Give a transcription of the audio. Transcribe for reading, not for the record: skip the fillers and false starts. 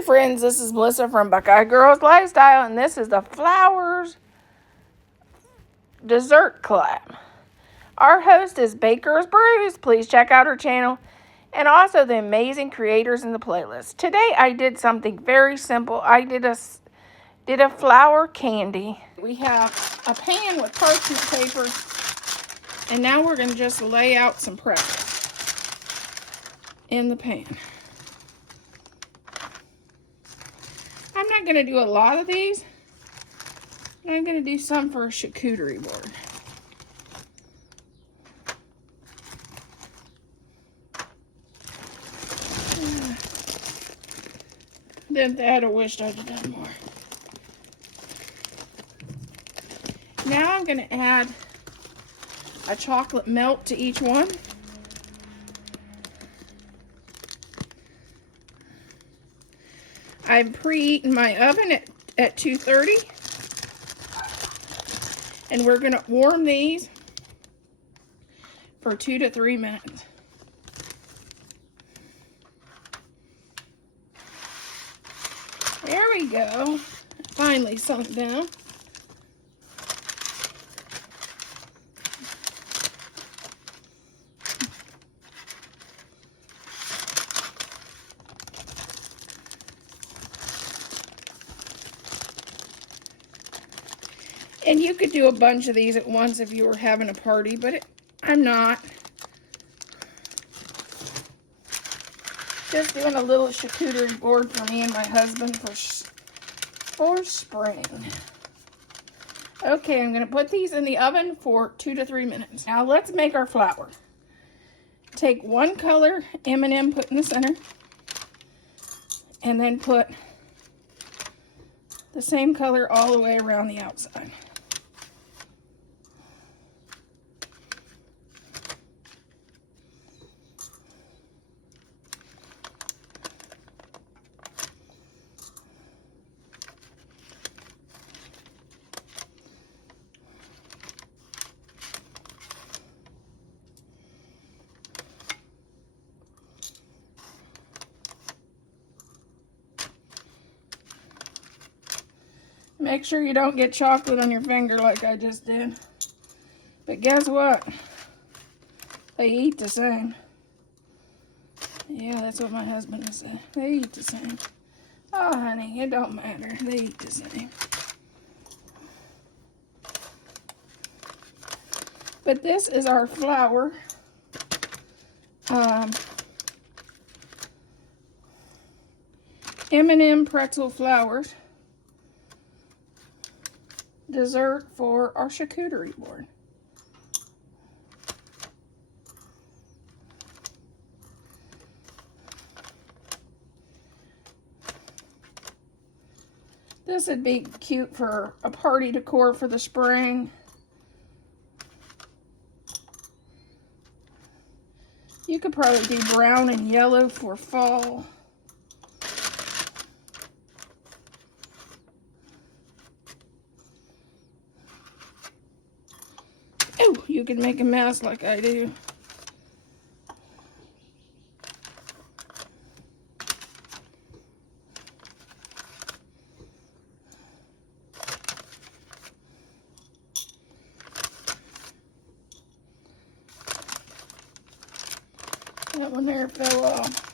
Hello friends, this is Melissa from Buckeye Girls Lifestyle, and this is the Flowers Dessert Collab. Our host is Baker's Brews. Please check out her channel and also the amazing creators in the playlist. Today I did something very simple. I did a flour candy. We have a pan with parchment paper, and now we're going to just lay out some pretzels in the pan. I'm not going to do a lot of these. I'm going to do some for a charcuterie board. Then I'd have wished I'd have done more. Now I'm going to add a chocolate melt to each one. I'm preheating my oven at 230. And we're going to warm these for 2 to 3 minutes. There we go. Finally sunk down. And you could do a bunch of these at once if you were having a party, but I'm not. Just doing a little charcuterie board for me and my husband for spring. Okay, I'm going to put these in the oven for 2 to 3 minutes. Now let's make our flour. Take one color M&M, put in the center, and then put the same color all the way around the outside. Make sure you don't get chocolate on your finger like I just did. But guess what? They eat the same. Yeah, that's what my husband has said. They eat the same. Oh, honey, it don't matter. They eat the same. But this is our flour. M&M pretzel flowers. Dessert for our charcuterie board. This would be cute for a party decor for the spring. You could probably do brown and yellow for fall. Oh, you can make a mess like I do. That one there fell off.